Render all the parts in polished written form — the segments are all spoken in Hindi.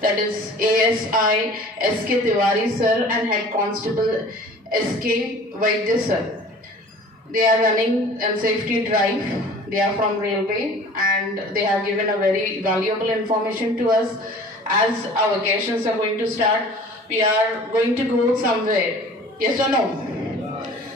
that is ASI SK Tiwari sir and Head Constable SK Vaidya sir. They are running a safety drive. They are from railway and they have given a very valuable information to us. As our vacations are going to start, we are going to go somewhere. Yes or no?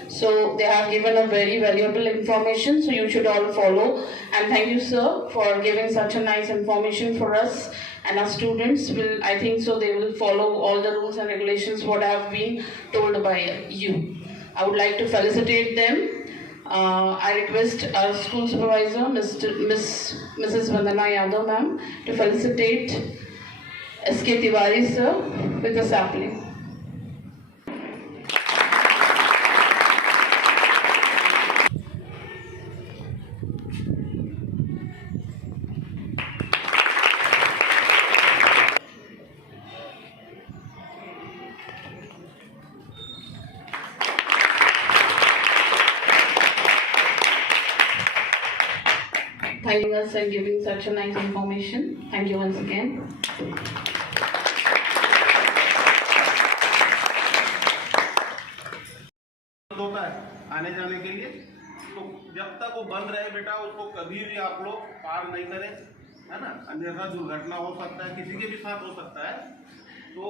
So they have given a very valuable information, so you should all follow. And thank you, sir, for giving such a nice information for us. And our students will, I think so, they will follow all the rules and regulations what have been told by you. I would like to felicitate them. I request our school supervisor, Mrs. Vandana Yadav ma'am, to felicitate SK Tiwari sir with the sapling. Thanking us and giving such a nice information. Thank you once again. होता है आने जाने के लिए, तो जब तक वो बंद रहे बेटा उसको कभी भी आप लोग पार नहीं करें, है ना। अन्यथा दुर्घटना हो सकता है, किसी के भी साथ हो सकता है। तो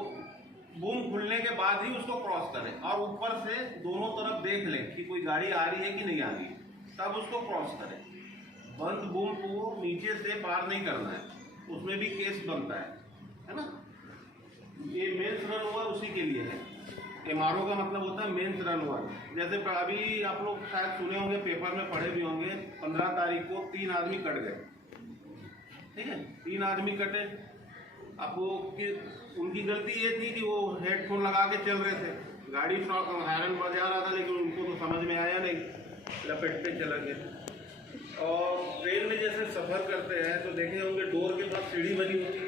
बूम खुलने के बाद ही उसको क्रॉस करें और ऊपर से दोनों तरफ देख लें कि कोई गाड़ी आ रही है कि नहीं आ रही है, तब उसको क्रॉस करें। बंद बूम को नीचे से पार नहीं करना है, उसमें भी केस बनता है ना। ये मेंस रन ओवर उसी के लिए है। MRO का मतलब होता है मेंस रन ओवर। जैसे अभी आप लोग शायद सुने होंगे, पेपर में पढ़े भी होंगे, 15 तारीख को 3 आदमी कट गए, ठीक है। 3 आदमी कटे, अब वो उनकी गलती ये थी कि वो हेडफोन लगा के चल रहे थे, गाड़ी हायरन बजा रहा था, लेकिन उनको तो समझ में आया नहीं, लपेट पे चला गया। और ट्रेन में जैसे सफ़र करते हैं तो देखे होंगे डोर के पास सीढ़ी बनी होती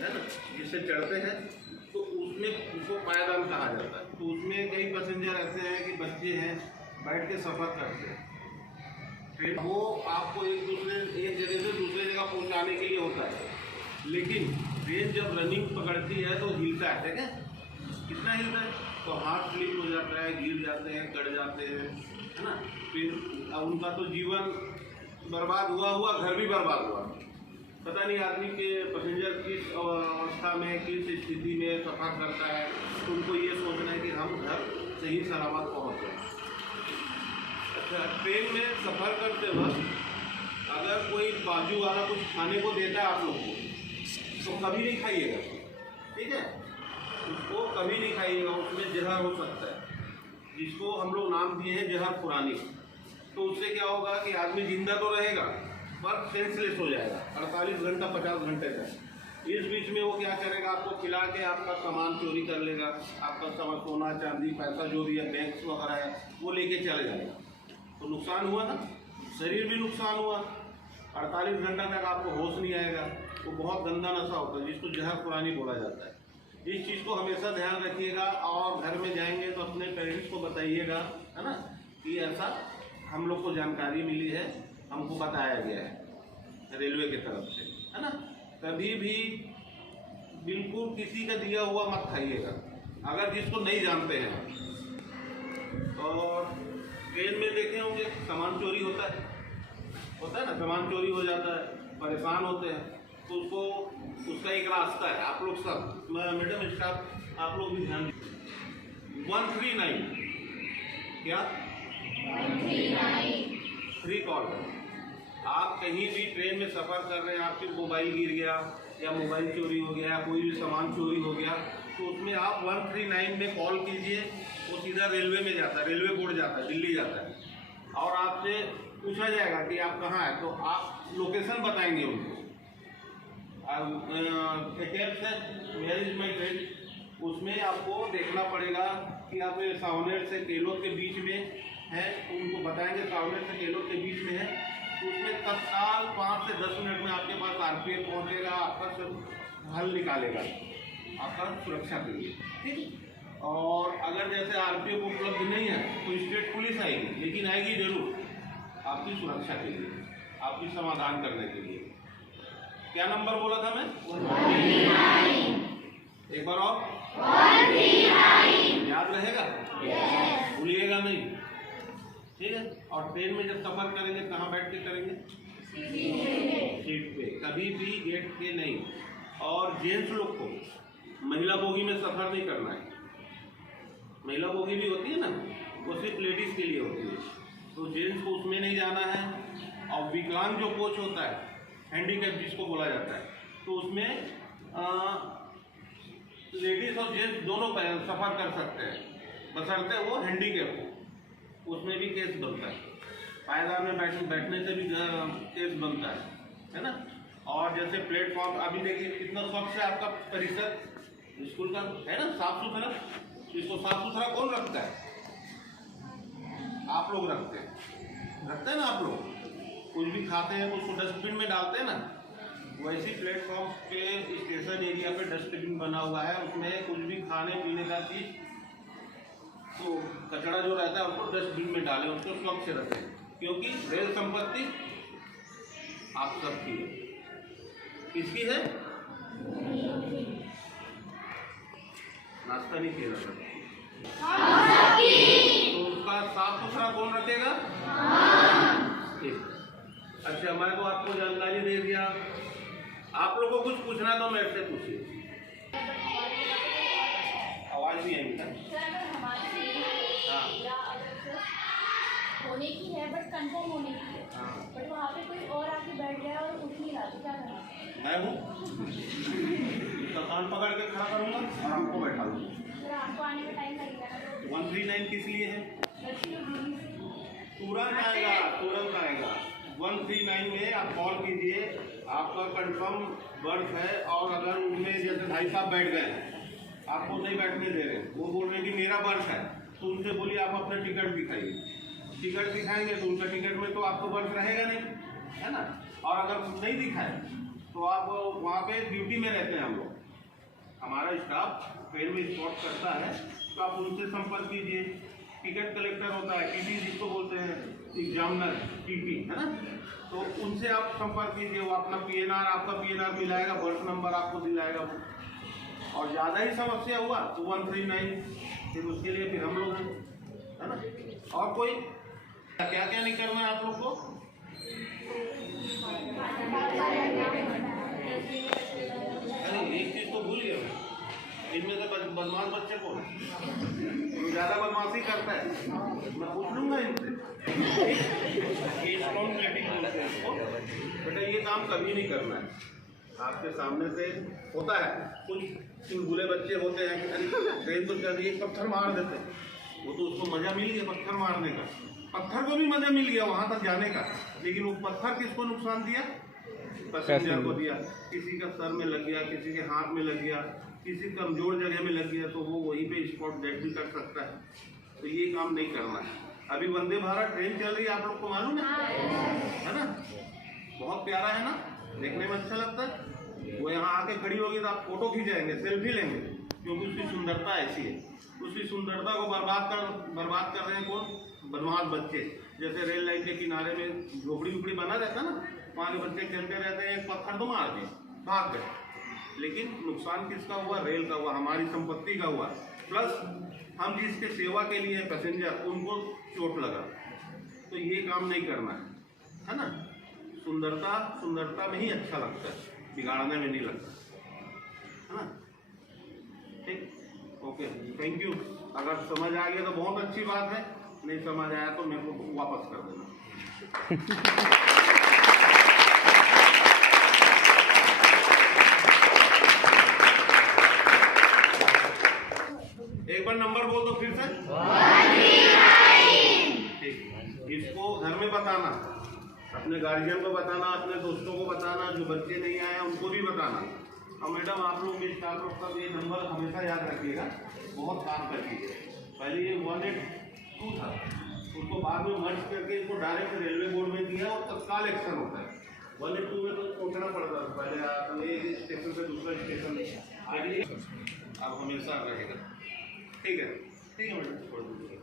है ना, जिससे चढ़ते हैं, तो उसमें उसको पायदान कहा जाता है। तो उसमें कई पैसेंजर ऐसे हैं कि बच्चे हैं, बैठ के सफ़र करते हैं। ट्रेन वो आपको एक जगह से दूसरे जगह पहुंचाने के लिए होता है, लेकिन ट्रेन जब रनिंग पकड़ती है तो हिलता है, ठीक है। कितना हिलता है, तो हाथ स्लिप हो जाता है, गिर जाते हैं, कट जाते हैं, है ना। फिर उनका तो जीवन बर्बाद हुआ, घर भी बर्बाद हुआ। पता नहीं आदमी के पैसेंजर किस अवस्था में, किस स्थिति में सफ़र करता है, तो उनको ये सोचना है कि हम घर सही सलामत पहुँच जाए। अच्छा, ट्रेन में सफ़र करते वक्त अगर कोई बाजू वाला कुछ खाने को देता है आप लोग को, तो कभी नहीं खाइएगा, ठीक है। उसको कभी नहीं खाइएगा, उसमें जहर हो सकता है, जिसको हम लोग नाम दिए हैं जहर पुरानी। तो उससे क्या होगा कि आदमी जिंदा तो रहेगा पर सेंसलेस हो जाएगा 48 घंटा 50 घंटे तक। इस बीच में वो क्या करेगा, आपको खिला के आपका सामान चोरी कर लेगा, आपका सामान सोना चांदी पैसा जो भी है, बैंक्स वगैरह है, वो लेके चले जाएगा। तो नुकसान हुआ ना, शरीर भी नुकसान हुआ, 48 घंटा तक आपको होश नहीं आएगा। वो बहुत गंदा नशा होता है जिसको जहर पुरानी बोला जाता है। इस चीज़ को हमेशा ध्यान रखिएगा और घर में जाएंगे तो अपने पेरेंट्स को बताइएगा, है ना, कि ऐसा हम लोग को जानकारी मिली है, हमको बताया गया है रेलवे की तरफ से, है ना। कभी भी बिल्कुल किसी का दिया हुआ मत खाइएगा, अगर जिसको नहीं जानते हैं। और ट्रेन में देखे होंगे सामान चोरी होता है ना, सामान चोरी हो जाता है, परेशान होते हैं, तो उसका एक रास्ता है। आप लोग सब, मैडम स्टाफ, आप लोग भी ध्यान दीजिए। 139 क्या 3 कॉल। आप कहीं भी ट्रेन में सफ़र कर रहे हैं, आपके मोबाइल गिर गया या मोबाइल चोरी हो गया, कोई भी सामान चोरी हो गया, तो उसमें आप 139 में कॉल कीजिए। वो सीधा रेलवे में जाता है, रेलवे बोर्ड जाता है, दिल्ली जाता है, और आपसे पूछा जाएगा कि आप कहाँ हैं, तो आप लोकेशन बताएंगे उनको। कैब्स है वेयर इज माई ट्रेन, उसमें आपको देखना पड़ेगा कि आप सावनेर से केलोद के बीच में है, तो उनको बताएंगे सावनेर से केलोद के बीच में है, तो उसमें तत्काल 5 से 10 मिनट में आपके पास RPF पहुँचेगा, आपका हल निकालेगा आपका सुरक्षा के लिए, ठीक। और अगर जैसे RPF उपलब्ध नहीं है तो स्टेट पुलिस आएगी, लेकिन आएगी जरूर आपकी सुरक्षा के लिए, आपकी समाधान करने के लिए। क्या नंबर बोला था मैं? और ट्रेन में जब सफर करेंगे कहाँ बैठ के करेंगे? सीट पे, कभी भी गेट पे नहीं। और जेंट्स लोग को महिला बोगी में सफर नहीं करना है। महिला बोगी भी होती है ना, वो सिर्फ लेडीज के लिए होती है, तो जेंट्स को उसमें नहीं जाना है। और विकलांग जो कोच होता है, हैंडीकैप जिसको बोला जाता है, तो उसमें लेडीज और जेंट्स दोनों सफर कर सकते हैं, बशर्ते वो हैंडीकैप हो। उसमें भी केस बनता है, पायदान में बैठने से भी केस बनता है ना। और जैसे प्लेटफॉर्म अभी देखिए कितना स्वच्छ है आपका परिसर स्कूल का, है ना, साफ सुथरा। इसको साफ सुथरा कौन रखता है? आप लोग रखते हैं ना। आप लोग कुछ भी खाते हैं तो उसको डस्टबिन में डालते हैं ना, वैसे प्लेटफॉर्म पे स्टेशन एरिया पे डस्टबिन बना हुआ है, उसमें कुछ भी खाने पीने का चीज तो कचरा जो रहता है उसको डस्टबिन में डालें, उसको स्वच्छ रखें, क्योंकि रेल संपत्ति आप सबकी है। किसकी है? नाश्ता नहीं किया जाता तो उसका साफ सुथरा कौन रखेगा? अच्छा, मैं तो आपको जानकारी दे दिया। आप लोगों को कुछ पूछना तो मेरे से पूछिए। आवाज नहीं आई होने की है बट कंफर्म होने की है, बट वहाँ पे कोई और आके बैठ गया और उठ नहीं रहा, तो क्या करना? मैं हूँ इसका कान पकड़ के खड़ा करूँगा और आपको बैठा लूँगा। फिर आपको आने में टाइम लगेगा। 139 किस लिए है? तुरंत आएगा। 139 में आप कॉल कीजिए, आपका कंफर्म बर्थ है। और अगर उनमें जैसे भाई साहब बैठ गए, आपको नहीं बैठने दे रहे, वो बोल रहे कि मेरा बर्थ है, तो उनसे बोलिए आप अपना टिकट दिखाइए। टिकट दिखाएंगे तो उनका टिकट में तो आपको बर्थ रहेगा नहीं, है ना। और अगर नहीं दिखाए तो आप वहाँ पे ड्यूटी में रहते हैं हम लोग, हमारा स्टाफ ट्रेन में स्पॉट करता है, तो आप उनसे संपर्क कीजिए। टिकट कलेक्टर होता है, टीटी जिसको बोलते हैं, एग्जामिनर टीटी, है ना, तो उनसे आप संपर्क कीजिए। वो अपना पीएनआर, आपका पीएनआर मिलाएगा, बर्थ नंबर आपको दिलाएगा वो। और ज़्यादा ही समस्या हुआ तो 139, फिर उसके लिए फिर हम लोग हैं, है ना। और कोई क्या क्या नहीं करना है आप लोग को? अरे एक चीज तो भूल गया, इनमें से बदमाश बच्चे को ज़्यादा बदमाशी करता है, मैं पूछ लूँगा इनसे। बेटा ये काम कभी नहीं करना है, आपके सामने से होता है। कुछ चुलबुले बच्चे होते हैं, ट्रेन तो चल रही है, पत्थर मार देते हैं, वो तो उसको मजा मिल गया पत्थर मारने का, पत्थर को भी मजा मिल गया वहाँ तक जाने का, लेकिन वो पत्थर किसको नुकसान दिया? पैसेंजर को दिया। किसी का सर में लग गया, किसी के हाथ में लग गया, किसी कमजोर जगह में लग गया, तो वो वहीं पे स्पॉट डेड भी कर सकता है। तो ये काम नहीं करना है। अभी वंदे भारत ट्रेन चल रही है, आप लोग को मालूम है ना, बहुत प्यारा है ना, देखने में अच्छा लगता है। वो यहाँ आके खड़ी होगी तो आप फोटो खींचाएंगे, सेल्फी लेंगे, क्योंकि उसकी सुंदरता ऐसी है। उसकी सुंदरता को बर्बाद कर रहे हैं कौन? बदमाश बच्चे। जैसे रेल लाइन के किनारे में झोपड़ी उपड़ी बना रहता ना, वहाँ के बच्चे खेलते रहते हैं, पत्थर तो मार दिए, भाग गए, लेकिन नुकसान किसका हुआ? रेल का हुआ, हमारी संपत्ति का हुआ। प्लस हम जिसके सेवा के लिए पैसेंजर, उनको चोट लगा। तो ये काम नहीं करना है ना। सुंदरता में ही अच्छा लगता है, बिगाड़ने में नहीं लगता, है ना। ठीक, ओके, थैंक यू। अगर समझ आ गया तो बहुत अच्छी बात है, नहीं समझ आया तो मेरे को वापस कर देना। एक बार नंबर बोल दो फिर से। ठीक, इसको घर में बताना, अपने गार्जियन को बताना, अपने दोस्तों को बताना, जो बच्चे नहीं आए उनको भी बताना। और मैडम आप लोग भी स्टाफ लोग का ये नंबर हमेशा याद रखिएगा, बहुत काम करती है। पहले ये 182 था, उसको बाद में मर्ज करके इसको डायरेक्ट रेलवे बोर्ड में दिया और तत्काल एक्शन होता है। 182 में तो सोचना पड़ता था पहले, आप एक स्टेशन से दूसरा स्टेशन आगे, अब हमेशा रहेगा। ठीक है मैडम, छोड़ दीजिए।